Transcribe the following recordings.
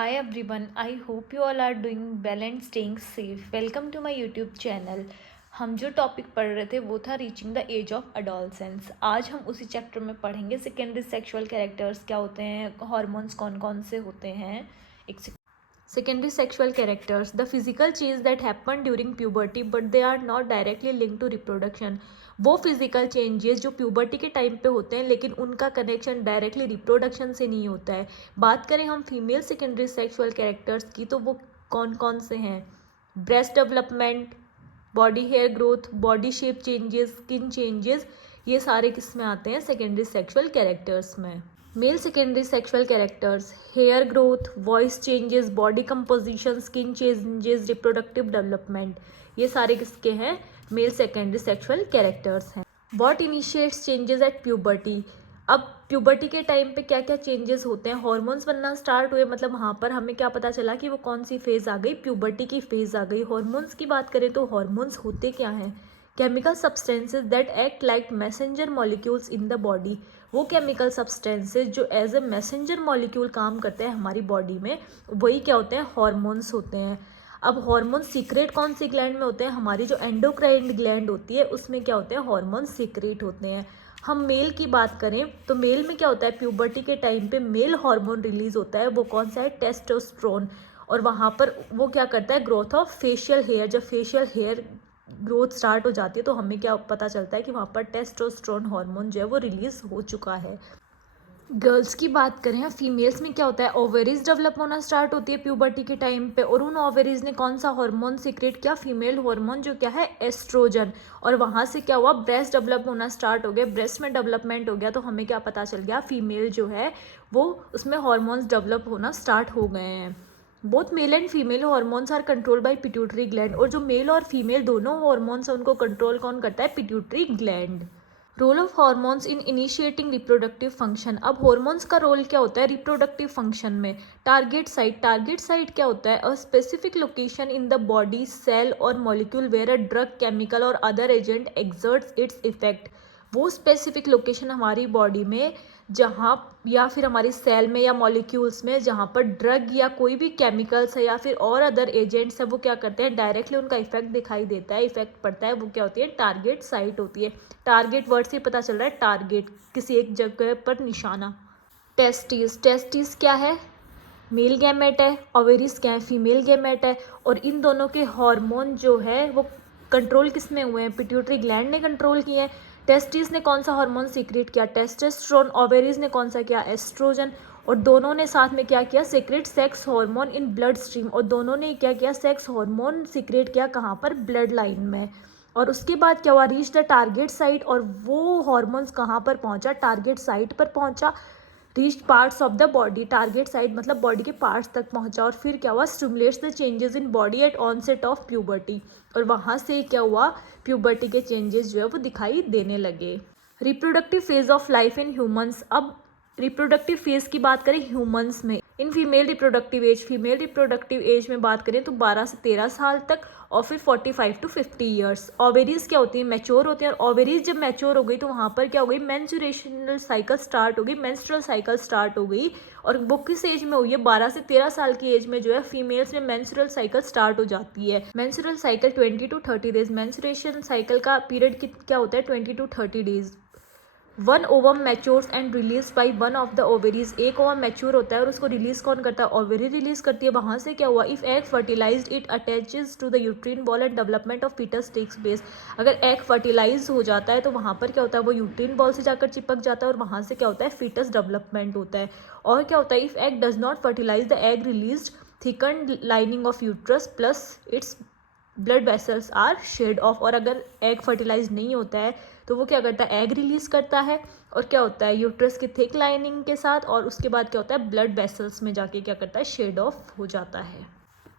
Hi everyone, I hope you all are doing well and staying safe. Welcome to my YouTube channel. हम जो topic पढ़ रहे थे वो था reaching the age of adolescence. आज हम उसी चैप्टर में पढ़ेंगे सेकेंडरी सेक्सुअल कैरेक्टर्स क्या होते हैं, हार्मोन्स कौन कौन से होते हैं। एक secondary sexual characters, the physical change that happen during puberty but they are not directly linked to reproduction। वो फिजिकल चेंजेस जो प्यूबर्टी के टाइम पे होते हैं लेकिन उनका कनेक्शन डायरेक्टली रिप्रोडक्शन से नहीं होता है। बात करें हम फीमेल सेकेंडरी सेक्सुअल कैरेक्टर्स की तो वो कौन कौन से हैं। Breast development, body hair growth, body shape changes, skin changes, ये सारे किस में आते हैं, सेकेंडरी सेक्सुअल कैरेक्टर्स में। Male secondary sexual characters, hair growth, voice changes, body composition, skin changes, reproductive development, ये सारे किसके हैं, मेल सेकेंडरी सेक्सुअल कैरेक्टर्स हैं। What initiates changes at puberty. अब प्यूबर्टी के टाइम पे क्या क्या चेंजेस होते हैं, हॉर्मोन्स बनना स्टार्ट हुए, मतलब वहाँ पर हमें क्या पता चला कि वो कौन सी फेज आ गई, प्यूबर्टी की फेज आ गई। हॉर्मोन्स की बात करें तो हॉर्मोन्स होते क्या हैं, chemical substances that act like messenger molecules in the body. वो केमिकल सब्सटेंसेज जो एज ए मैसेंजर मॉलिक्यूल काम करते हैं हमारी बॉडी में, वही क्या होते हैं, हॉर्मोन्स होते हैं। अब हॉर्मोन सीक्रेट कौन सी ग्लैंड में होते हैं, हमारी जो एंडोक्राइन ग्लैंड होती है उसमें क्या होते हैं, हॉर्मोन सीक्रेट होते हैं। हम मेल की बात करें तो मेल में क्या होता है, प्यूबर्टी के टाइम पे मेल हार्मोन रिलीज होता है, वो कौन सा है, टेस्टोस्टेरोन। और वहाँ पर वो क्या करता है, ग्रोथ ऑफ फेशियल हेयर। जब फेशियल हेयर ग्रोथ स्टार्ट हो जाती है तो हमें क्या पता चलता है कि वहाँ पर टेस्टोस्टेरोन हार्मोन जो है वो रिलीज हो चुका है। गर्ल्स की बात करें, फीमेल्स में क्या होता है, ओवेरीज डेवलप होना स्टार्ट होती है प्यूबर्टी के टाइम पे, और उन ओवेरीज ने कौन सा हार्मोन सीक्रेट किया, फीमेल हार्मोन जो क्या है, एस्ट्रोजन। और वहाँ से क्या हुआ, ब्रेस्ट डेवलप होना स्टार्ट हो गया, ब्रेस्ट में डेवलपमेंट हो गया तो हमें क्या पता चल गया, फीमेल जो है वो उसमें हार्मोन्स डेवलप होना स्टार्ट हो गए हैं। Both male and female hormones are control by pituitary gland. और जो मेल और फीमेल दोनों हार्मोन्स हैं उनको कंट्रोल कौन करता है, pituitary gland. Role of hormones in initiating reproductive function. अब हॉर्मोन्स का रोल क्या होता है रिप्रोडक्टिव फंक्शन में। टारगेट साइट क्या होता है, a specific location in the body, cell और molecule where a drug, chemical और other agent exerts its effect. वो स्पेसिफिक लोकेशन हमारी बॉडी में जहाँ, या फिर हमारी सेल में या मॉलिक्यूल्स में जहाँ पर ड्रग या कोई भी केमिकल्स है या फिर और अदर एजेंट्स है, वो क्या करते हैं, डायरेक्टली उनका इफेक्ट दिखाई देता है, इफेक्ट पड़ता है, वो क्या होती है, टारगेट साइट होती है। टारगेट वर्ड से पता चल रहा है, टारगेट किसी एक जगह पर निशाना। टेस्टिस क्या है, मेल गैमेट है, ओवेरिस क्या है, फीमेल गैमेट है। और इन दोनों के हार्मोन जो है वो कंट्रोल किस में हुए हैं, पिट्यूटरी ग्लैंड ने कंट्रोल किए हैं। टेस्टिस ने कौन सा हार्मोन सीक्रेट किया, टेस्टोस्टेरोन। ओवेरिस ने कौन सा किया, एस्ट्रोजन। और दोनों ने साथ में क्या किया, secret sex hormone in blood stream. और दोनों ने क्या किया, सेक्स हार्मोन सीक्रेट किया, कहाँ पर, ब्लड लाइन में। और उसके बाद क्या हुआ, रीच द टारगेट साइट। और वो हार्मोन्स कहाँ पर पहुंचा, टारगेट साइट पर पहुंचा। Reach parts of the body, target site मतलब बॉडी के पार्ट्स तक पहुंचा। और फिर क्या हुआ, stimulates the changes in body at onset of puberty. और वहाँ से क्या हुआ, प्यूबर्टी के चेंजेस जो है वो दिखाई देने लगे। Reproductive phase of life in humans. अब रिप्रोडक्टिव फेज की बात करें ह्यूमंस में, इन फीमेल रिप्रोडक्टिव एज में बात करें तो 12 से 13 साल तक, और फिर 45 टू 50 ईयर्स। ओवेरीज क्या होती है, मैच्योर होती हैं। और ओवेरीज जब मैच्योर हो गई तो वहाँ पर क्या हो गई, मेंस्ट्रुएशनल साइकिल स्टार्ट हो गई, मेंस्ट्रुअल साइकिल स्टार्ट हो गई। और वो किस एज में हुई है, 12 से 13 साल की एज में जो है फीमेल्स में मेंस्ट्रुअल साइकिल स्टार्ट हो जाती है। Menstrual cycle 20 to 30 days, menstruation cycle का पीरियड क्या होता है, 20 to 30 days. One ovum matures and release by one of the ovaries. एक ओवम मैच्योर होता है और उसको रिलीज कौन करता है, ओवेरी रिलीज करती है। वहाँ से क्या हुआ, if egg fertilized it attaches to the uterine wall and development of foetus takes place. अगर एग फर्टिलाइज हो जाता है तो वहाँ पर क्या होता है, वो यूट्रीन बॉल से जाकर चिपक जाता है और वहाँ से क्या होता है, फीटस डेवलपमेंट होता है। और क्या होता है, if egg does not fertilize the egg release thicken lining of uterus plus its blood vessels are shed off. और अगर एग फर्टिलाइज नहीं होता है तो वो क्या करता है, एग रिलीज करता है और क्या होता है, यूट्रस की थिक लाइनिंग के साथ, और उसके बाद क्या होता है, ब्लड वेसल्स में जाके क्या करता है, शेड ऑफ हो जाता है।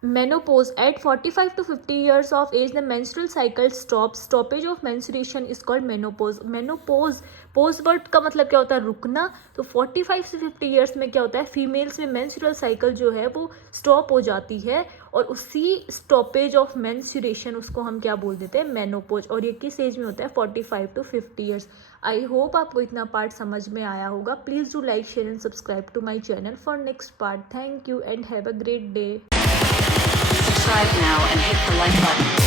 Menopause at 45 to 50 years of age the menstrual cycle stops. Stoppage of menstruation is called menopause. Menopause post birth का मतलब क्या होता है, रुकना। तो 45 से 50 ईयर्स में क्या होता है, फीमेल्स में मेंस्ट्रुअल साइकिल जो है वो स्टॉप हो जाती है, और उसी स्टॉपेज ऑफ मेंस्ट्रुएशन उसको हम क्या बोल देते हैं, मेनोपॉज। और ये किस एज में होता है, 45 to 50 ईयर्स। आई होप आपको इतना पार्ट समझ में आया होगा। Please do like, share and subscribe to my channel for next part. Thank you and have a great day. Subscribe now and hit the like button.